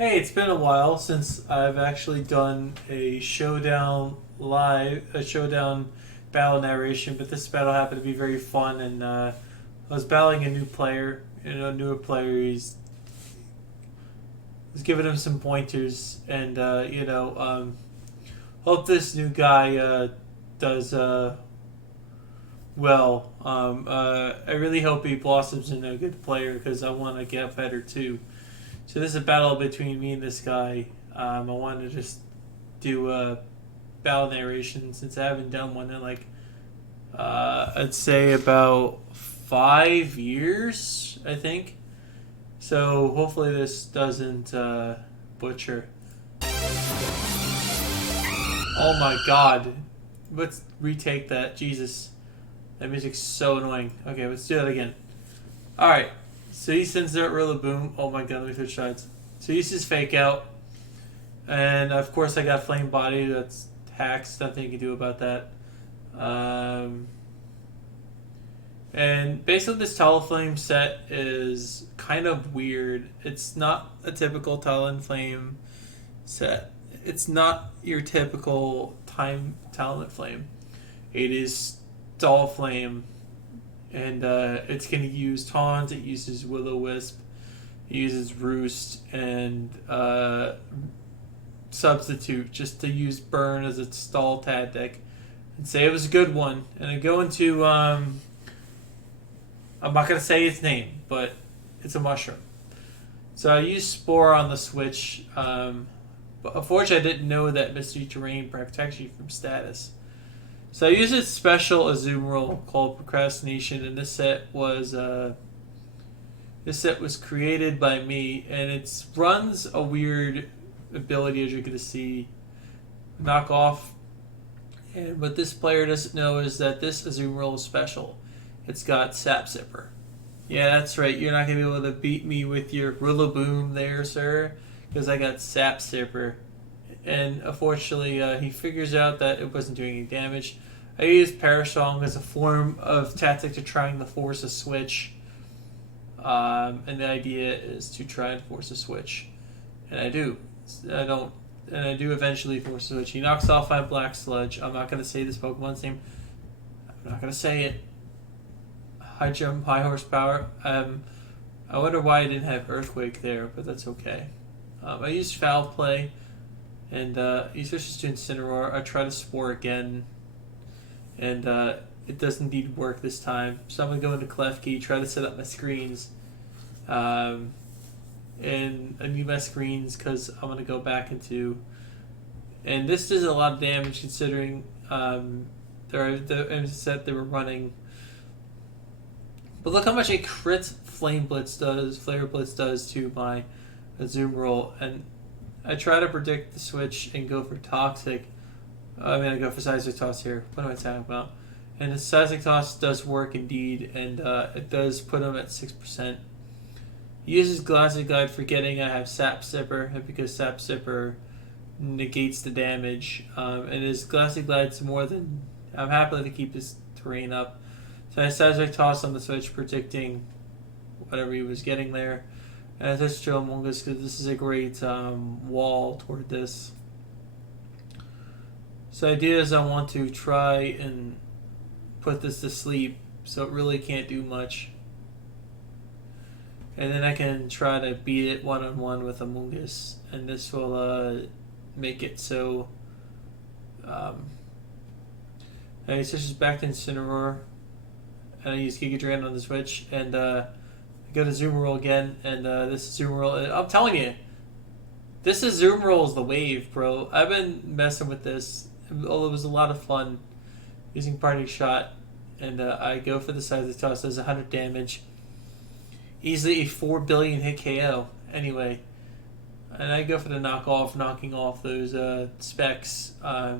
Hey, it's been a while since I've actually done a showdown battle narration, but this battle happened to be very fun, and I was battling a new player. A newer player. He's was giving him some pointers, and hope this new guy does well. I really hope he blossoms into a good player because I want to get better too. So this is a battle between me and this guy. I wanted to just do a battle narration since I haven't done one in like I'd say about 5 years, I think. So hopefully this doesn't butcher. Oh my god! Let's retake that. Jesus, that music's so annoying. Okay, let's do that again. All right. So he sends out Rillaboom. Oh my god, let me switch sides. So he uses Fake Out. And of course, I got Flame Body. That's hacks. Nothing you can do about that. Um, and basically, this Talonflame set is kind of weird. It's not a typical Talonflame set. It's not your typical time Talonflame. It is Stallflame, and it's going to use Taunt. It uses Will-O-Wisp. It uses Roost and Substitute just to use Burn as its stall tactic. And say it was a good one. And I go into I'm not going to say its name, but it's a mushroom. So I use Spore on the switch. But unfortunately, I didn't know that Mystery Terrain protects you from status. So I use its special Azumarill called Procrastination, and this set was created by me, and it runs a weird ability, as you're going to see, knock off. And what this player doesn't know is that this Azumarill is special. It's got Sap Sipper. Yeah, that's right. You're not going to be able to beat me with your Rillaboom there, sir, because I got Sap Sipper. And unfortunately, he figures out that it wasn't doing any damage. I used Parasong as a form of tactic to trying to force a switch. And the idea is to try and force a switch. And I do. I do eventually force a switch. He knocks off my Black Sludge. I'm not going to say this Pokemon's name. I'm not going to say it. High jump, high horsepower. I wonder why I didn't have Earthquake there, but that's okay. I used Foul Play, and he switches to Incineroar. I try to Spore again, and it does indeed work this time. So I'm going to go into Klefki, try to set up my screens. And I need my screens because I'm going to go back into... And this does a lot of damage considering the set they were running. But look how much a crit Flare Blitz does to my Azumarill. And I try to predict the switch and go for Toxic. I go for Seismic Toss here. What am I talking about? And the Seismic Toss does work indeed, and it does put him at 6%. He uses Glassy Glide, forgetting I have Sap Sipper, because Sap Sipper negates the damage. And his Glassy Glide's more than... I'm happy to keep his terrain up. So I Seismic Toss on the switch, predicting whatever he was getting there. And I switched to Among Us because this is a great wall toward this. So the idea is I want to try and put this to sleep so it really can't do much. And then I can try to beat it one-on-one with Among Us. And this will make it so... and he switches back to Incineroar. And I use Giga Drain on the switch, and I go to Azumarill again, and this Azumarill... I'm telling you, this Azumarill is the wave, bro. I've been messing with this. It was a lot of fun using Parting Shot, and I go for the Seismic Toss. Does 100 damage. Easily a 4 billion hit KO, anyway. And I go for the knockoff, knocking off those specs. But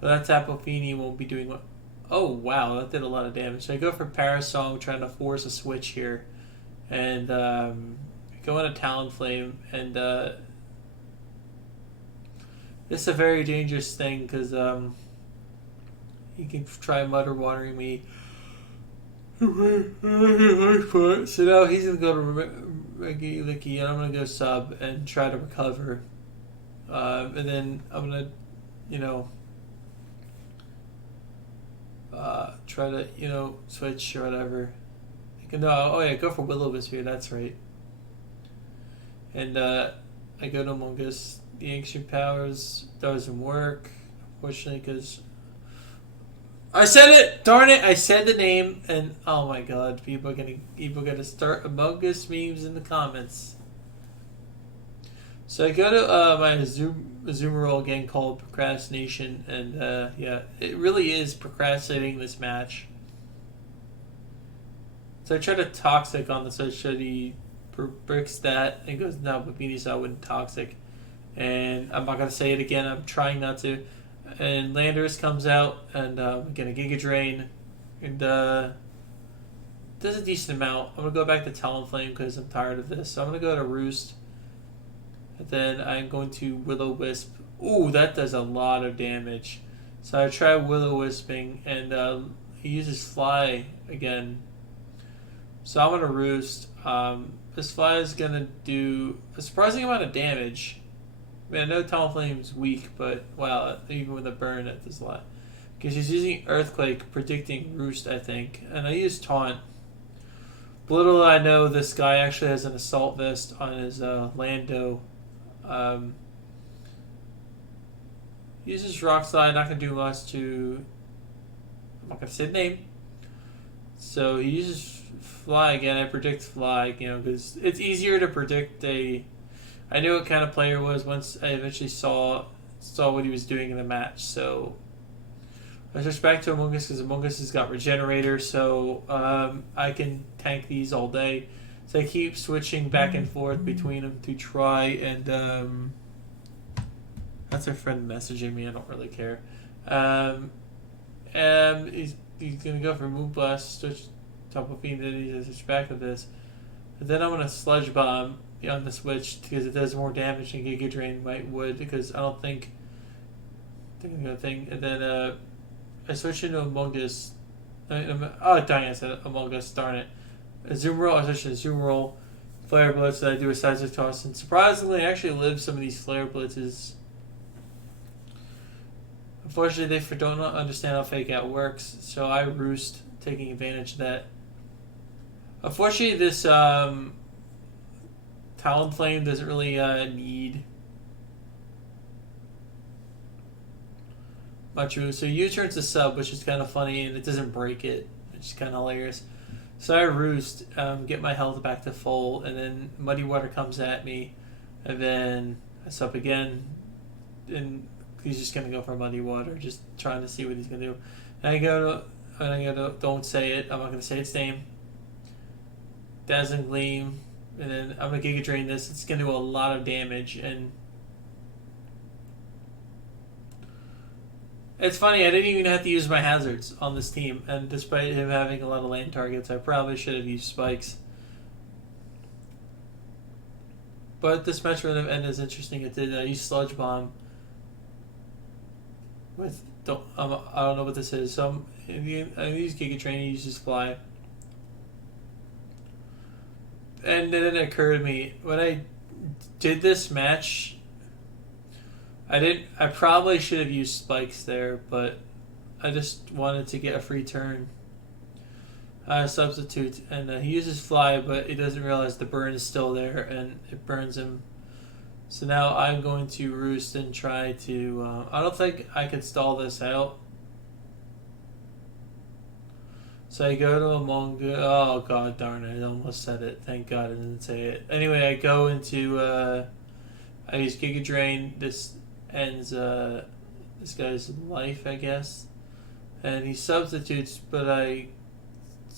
that Tapu Fini won't be doing what... Oh, wow, that did a lot of damage. So I go for Parasong, trying to force a switch here. And go into Talonflame. And this is a very dangerous thing because he can try Mudder Watering me. So now he's going to go to Licky, and I'm gonna go sub and try to recover. And then I'm gonna, you know, try to, switch or whatever. No, oh yeah, go for Will-O-Wisp here, that's right. And I go to Among Us. The Ancient Powers doesn't work, unfortunately, because I said it! Darn it! I said the name, and oh my god, people are gonna start Among Us memes in the comments. So I go to my Zoom roll again called Procrastination, and yeah, it really is procrastinating this match. So I try to toxic on the society bricks that and goes no, but Beanie I wouldn't toxic, and I'm not gonna say it again. I'm trying not to. And Landers comes out and get a Giga Drain, and does a decent amount. I'm gonna go back to Talonflame because I'm tired of this. So I'm gonna go to Roost, and then I'm going to Will-O-Wisp. Ooh, that does a lot of damage. So I try Will-O-Wisping, and he uses Fly again. So I'm gonna Roost. This Fly is gonna do a surprising amount of damage. I mean, I know Talonflame's weak, but wow, even with a burn, that does a lot. Because he's using Earthquake, predicting Roost, I think. And I use Taunt. But little I know, this guy actually has an Assault Vest on his Lando. Uses Rock Slide, not going to do much to... I'm not going to say the name. So he uses Fly again. I predict Fly, because it's easier to predict a... I knew what kind of player he was once I eventually saw what he was doing in the match. So I switch back to Among Us because Among Us has got Regenerator, so I can tank these all day. So I keep switching back and forth between them to try and that's a friend messaging me. I don't really care. And he's gonna go for Moon Blast, switch top of Fiend, then he's gonna switch back to this. But then I'm gonna Sludge Bomb on the switch because it does more damage than Giga Drain would, because I don't think thing. And then I switch into Among Us. Dang, I said Among Us, darn it. A Zoom Roll, I switch to Zoom Roll, Flare Blitz, and I do a Seismic Toss, and surprisingly I actually live some of these Flare Blitzes. Unfortunately, they don't understand how Fake Out works, so I Roost, taking advantage of that. Unfortunately, this Talonflame doesn't really need much room. So U-turns to sub, which is kind of funny, and it doesn't break it, which is kind of hilarious. So I Roost, get my health back to full, and then Muddy Water comes at me, and then I sub again, and he's just going to go for Muddy Water, just trying to see what he's going to do. And I go to, don't say it, I'm not going to say its name, Dazzling Gleam, and then I'm going to Giga Drain this. It's going to do a lot of damage, and it's funny, I didn't even have to use my hazards on this team, and despite him having a lot of land targets, I probably should have used spikes. But this match would have ended as interesting. It did. I used Sludge Bomb with, I don't know what this is, so I use Giga Drain, he uses Fly. And then it occurred to me, when I did this match, I probably should have used spikes there, but I just wanted to get a free turn. Substitute, and he uses Fly, but he doesn't realize the burn is still there, and it burns him. So now I'm going to Roost and try to... I don't think I can stall this out. So I go to Among Us. Oh, god darn it. I almost said it. Thank god I didn't say it. Anyway, I go into... I use Giga Drain. This ends this guy's life, I guess. And he substitutes, but I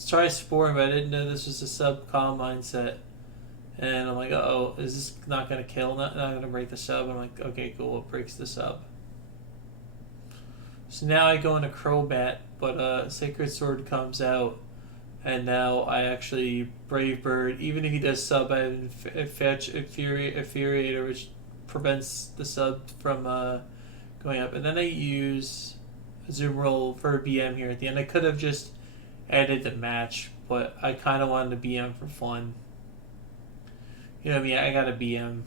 try Spore him, but I didn't know this was a sub-calm mindset. And I'm like, uh-oh, is this not going to kill? Not going to break the sub? I'm like, okay, cool, it breaks the sub. So now I go into Crobat, but Sacred Sword comes out, and now I actually Brave Bird. Even if he does sub, I have Fetch Infuriator, which prevents the sub from going up. And then I use Zoom Roll for a BM here at the end. I could have just added the match, but I kind of wanted to BM for fun. You know what I mean? I got a BM,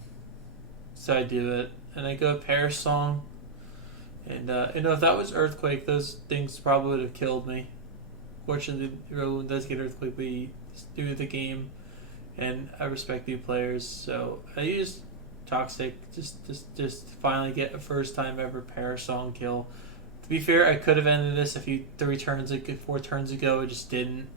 so I do it, and I go Paris song. And if that was Earthquake, those things probably would have killed me. Fortunately, Roland does get Earthquake, but he do the game, and I respect the players. So I use Toxic just finally get a first time ever Paris song kill. To be fair, I could have ended this a few 4 turns ago. I just didn't.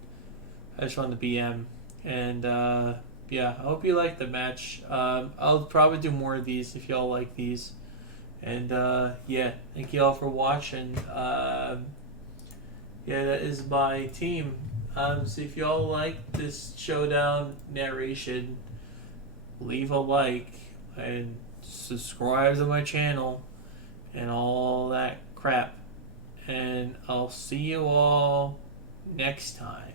I just wanted the BM, and yeah, I hope you like the match. I'll probably do more of these if y'all like these. And yeah, thank you all for watching. Yeah, that is my team. So if y'all like this Showdown narration, leave a like and subscribe to my channel and all that crap. And I'll see you all next time.